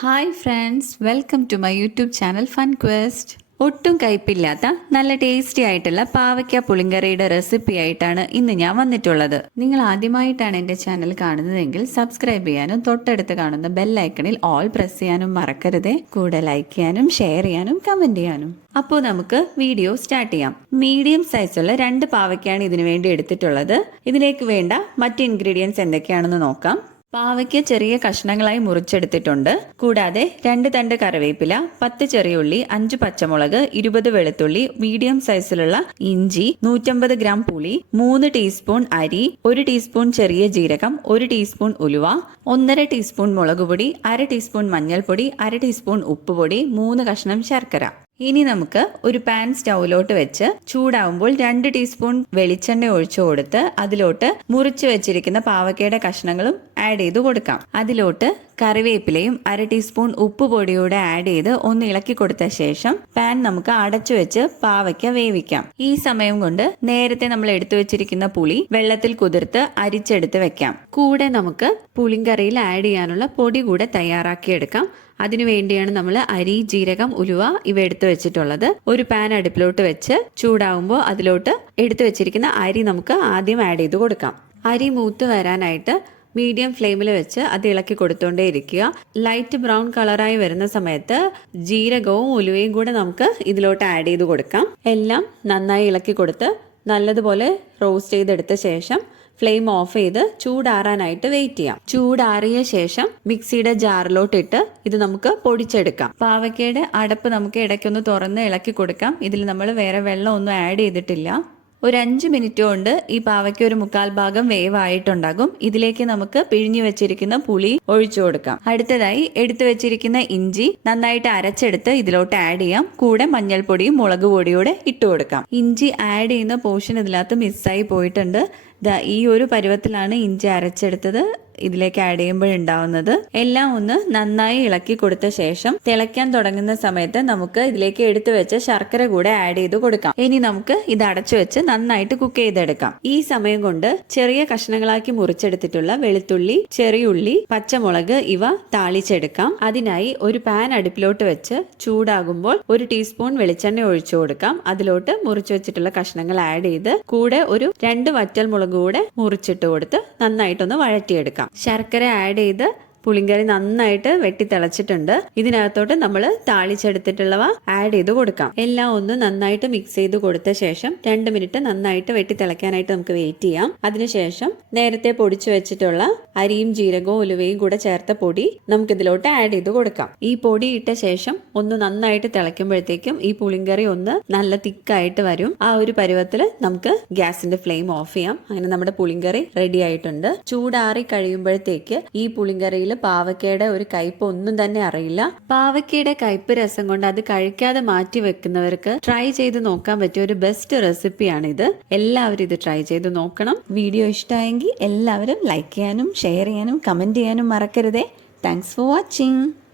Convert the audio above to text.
Hi friends, welcome to my YouTube channel Fun Quest. ഒട്ടും കയ്പില്ലാത്ത നല്ല ടേസ്റ്റി ആയിട്ടുള്ള പാവയ്ക്ക പുളിങ്കറിയുടെ റെസിപ്പി ആയിട്ടാണ് ഇന്ന് ഞാൻ വന്നിട്ടുള്ളത്. നിങ്ങൾ ആദ്യമായിട്ടാണ് എൻ്റെ ചാനൽ കാണുന്നതെങ്കിൽ സബ്സ്ക്രൈബ് ചെയ്യാനും തൊട്ടടുത്ത് കാണുന്ന ബെല്ലൈക്കണിൽ ഓൾ പ്രസ് ചെയ്യാനും മറക്കരുതേ. കൂടെ ലൈക്ക് ചെയ്യാനും ഷെയർ ചെയ്യാനും കമൻറ്റ് ചെയ്യാനും. അപ്പോൾ നമുക്ക് വീഡിയോ സ്റ്റാർട്ട് ചെയ്യാം. മീഡിയം സൈസുള്ള 2 പാവയ്ക്കാണ് ഇതിനു വേണ്ടി എടുത്തിട്ടുള്ളത്. ഇതിലേക്ക് വേണ്ട മറ്റ് ഇൻഗ്രീഡിയൻസ് എന്തൊക്കെയാണെന്ന് നോക്കാം. പാവയ്ക്ക് ചെറിയ കഷ്ണങ്ങളായി മുറിച്ചെടുത്തിട്ടുണ്ട്. കൂടാതെ 2 തണ്ട് കറിവേപ്പില, 10 ചെറിയ ഉള്ളി, 5 പച്ചമുളക്, 20 വെളുത്തുള്ളി, മീഡിയം സൈസിലുള്ള ഇഞ്ചി, 150 ഗ്രാം പുളി, 3 ടീസ്പൂൺ അരി, 1 ടീസ്പൂൺ ചെറിയ ജീരകം, 1 ടീസ്പൂൺ ഉലുവ, 1.5 ടീസ്പൂൺ മുളകുപൊടി, 1/2 ടീസ്പൂൺ മഞ്ഞൾപ്പൊടി, 1/2 ടീസ്പൂൺ ഉപ്പുപൊടി, 3 കഷ്ണം ശർക്കര. ഇനി നമുക്ക് ഒരു പാൻ സ്റ്റൗവിലോട്ട് വെച്ച് ചൂടാവുമ്പോൾ 2 ടീസ്പൂൺ വെളിച്ചെണ്ണ ഒഴിച്ചു കൊടുത്ത് അതിലോട്ട് മുറിച്ച് വെച്ചിരിക്കുന്ന പാവയ്ക്കയുടെ കഷ്ണങ്ങളും ആഡ് ചെയ്ത് കൊടുക്കാം. അതിലോട്ട് കറിവേപ്പിലയും 1/2 ടീസ്പൂൺ ഉപ്പ് പൊടിയോടെ ആഡ് ചെയ്ത് ഒന്ന് ഇളക്കി കൊടുത്ത ശേഷം പാൻ നമുക്ക് അടച്ചു വെച്ച് പാവയ്ക്ക വേവിക്കാം. ഈ സമയം കൊണ്ട് നേരത്തെ നമ്മൾ എടുത്തു വെച്ചിരിക്കുന്ന പുളി വെള്ളത്തിൽ കുതിർത്ത് അരിച്ചെടുത്ത് വെക്കാം. കൂടെ നമുക്ക് പുളിങ്കറിയിൽ ആഡ് ചെയ്യാനുള്ള പൊടി കൂടെ തയ്യാറാക്കിയെടുക്കാം. അതിനു വേണ്ടിയാണ് നമ്മൾ അരി, ജീരകം, ഉലുവ ഇവ എടുത്തു വെച്ചിട്ടുള്ളത്. ഒരു പാൻ അടുപ്പിലോട്ട് വെച്ച് ചൂടാവുമ്പോൾ അതിലോട്ട് എടുത്തു വെച്ചിരിക്കുന്ന അരി നമുക്ക് ആദ്യം ആഡ് ചെയ്ത് കൊടുക്കാം. അരി മൂത്ത് വരാനായിട്ട് മീഡിയം ഫ്ലെയിമിൽ വെച്ച് അത് ഇളക്കി കൊടുത്തോണ്ടേ ഇരിക്കുക. ലൈറ്റ് ബ്രൗൺ കളറായി വരുന്ന സമയത്ത് ജീരകവും ഉലുവയും കൂടെ നമുക്ക് ഇതിലോട്ട് ആഡ് ചെയ്ത് കൊടുക്കാം. എല്ലാം നന്നായി ഇളക്കി കൊടുത്ത് നല്ലതുപോലെ റോസ്റ്റ് ചെയ്തെടുത്ത ശേഷം ഫ്ലെയിം ഓഫ് ചെയ്ത് ചൂടാറാനായിട്ട് വെയിറ്റ് ചെയ്യാം. ചൂടാറിയ ശേഷം മിക്സിയുടെ ജാറിലോട്ടിട്ട് ഇത് നമുക്ക് പൊടിച്ചെടുക്കാം. പാവയ്ക്കയുടെ അടപ്പ് നമുക്ക് ഇടയ്ക്കൊന്ന് തുറന്ന് ഇളക്കി കൊടുക്കാം. ഇതിൽ നമ്മൾ വേറെ വെള്ളം ഒന്നും ആഡ് ചെയ്തിട്ടില്ല. ഒരു 5 മിനിറ്റ് കൊണ്ട് ഈ പാവയ്ക്ക് ഒരു 1/4 ഭാഗം വേവായിട്ടുണ്ടാകും. ഇതിലേക്ക് നമുക്ക് പിഴിഞ്ഞു വെച്ചിരിക്കുന്ന പുളി ഒഴിച്ചു കൊടുക്കാം. അടുത്തതായി എടുത്തു വെച്ചിരിക്കുന്ന ഇഞ്ചി നന്നായിട്ട് അരച്ചെടുത്ത് ഇതിലോട്ട് ആഡ് ചെയ്യാം. കൂടെ മഞ്ഞൾപ്പൊടിയും മുളക് പൊടിയോടെ ഇട്ട് കൊടുക്കാം. ഇഞ്ചി ആഡ് ചെയ്യുന്ന പോർഷൻ ഇതിനകത്ത് മിസ്സായി പോയിട്ടുണ്ട്. ഈ ഒരു പരുവത്തിലാണ് ഇഞ്ചി അരച്ചെടുത്തത് ഇതിലേക്ക് ആഡ് ചെയ്യുമ്പോഴുണ്ടാവുന്നത്. എല്ലാം ഒന്ന് നന്നായി ഇളക്കി കൊടുത്ത ശേഷം തിളയ്ക്കാൻ തുടങ്ങുന്ന സമയത്ത് നമുക്ക് ഇതിലേക്ക് എടുത്തു വെച്ച ശർക്കര കൂടെ ആഡ് ചെയ്ത് കൊടുക്കാം. ഇനി നമുക്ക് ഇത് അടച്ചു വെച്ച് നന്നായിട്ട് കുക്ക് ചെയ്തെടുക്കാം. ഈ സമയം കൊണ്ട് ചെറിയ കഷ്ണങ്ങളാക്കി മുറിച്ചെടുത്തിട്ടുള്ള വെളുത്തുള്ളി, ചെറിയുള്ളി, പച്ചമുളക് ഇവ താളിച്ചെടുക്കാം. അതിനായി ഒരു പാൻ അടുപ്പിലോട്ട് വെച്ച് ചൂടാകുമ്പോൾ 1 ടീസ്പൂൺ വെളിച്ചെണ്ണ ഒഴിച്ചു കൊടുക്കാം. അതിലോട്ട് മുറിച്ചു വെച്ചിട്ടുള്ള കഷ്ണങ്ങൾ ആഡ് ചെയ്ത് കൂടെ ഒരു 2 വറ്റൽ മുളക് കൂടെ മുറിച്ചിട്ട് കൊടുത്ത് നന്നായിട്ടൊന്ന് വഴറ്റിയെടുക്കാം. ശർക്കര ആഡ് ചെയ്ത് പുളിങ്കറി നന്നായിട്ട് വെട്ടി തിളച്ചിട്ടുണ്ട്. ഇതിനകത്തോട്ട് നമ്മൾ താളിച്ചെടുത്തിട്ടുള്ളവ ആഡ് ചെയ്ത് കൊടുക്കാം. എല്ലാം ഒന്ന് നന്നായിട്ട് മിക്സ് ചെയ്ത് കൊടുത്ത ശേഷം 2 മിനിറ്റ് നന്നായിട്ട് വെട്ടി തിളയ്ക്കാനായിട്ട് നമുക്ക് വെയിറ്റ് ചെയ്യാം. അതിനുശേഷം നേരത്തെ പൊടിച്ചു വെച്ചിട്ടുള്ള അരിയും ജീരകവും ഉലുവയും കൂടെ ചേർത്ത പൊടി നമുക്ക് ഇതിലോട്ട് ആഡ് ചെയ്ത് കൊടുക്കാം. ഈ പൊടി ഇട്ട ശേഷം ഒന്ന് നന്നായിട്ട് തിളയ്ക്കുമ്പോഴത്തേക്കും ഈ പുളിങ്കറി ഒന്ന് നല്ല തിക്കായിട്ട് വരും. ആ ഒരു പരുവത്തിൽ നമുക്ക് ഗ്യാസിന്റെ ഫ്ലെയിം ഓഫ് ചെയ്യാം. അങ്ങനെ നമ്മുടെ പുളിങ്കറി റെഡി ആയിട്ടുണ്ട്. ചൂടാറി കഴിയുമ്പോഴത്തേക്ക് ഈ പുളിങ്കറിയിൽ പാവയ്ക്കയുടെ ഒരു കയ്പ് ഒന്നും തന്നെ അറിയില്ല. പാവയ്ക്കയുടെ കയ്പ് രസം കൊണ്ട് അത് കഴിക്കാതെ മാറ്റി വെക്കുന്നവർക്ക് ട്രൈ ചെയ്ത് നോക്കാൻ പറ്റിയ ഒരു ബെസ്റ്റ് റെസിപ്പിയാണ് ഇത്. എല്ലാവരും ഇത് ട്രൈ ചെയ്ത് നോക്കണം. വീഡിയോ ഇഷ്ടമായെങ്കിൽ എല്ലാവരും ലൈക്ക് ചെയ്യാനും ഷെയർ ചെയ്യാനും കമന്റ് ചെയ്യാനും മറക്കരുതേ. Thanks for watching.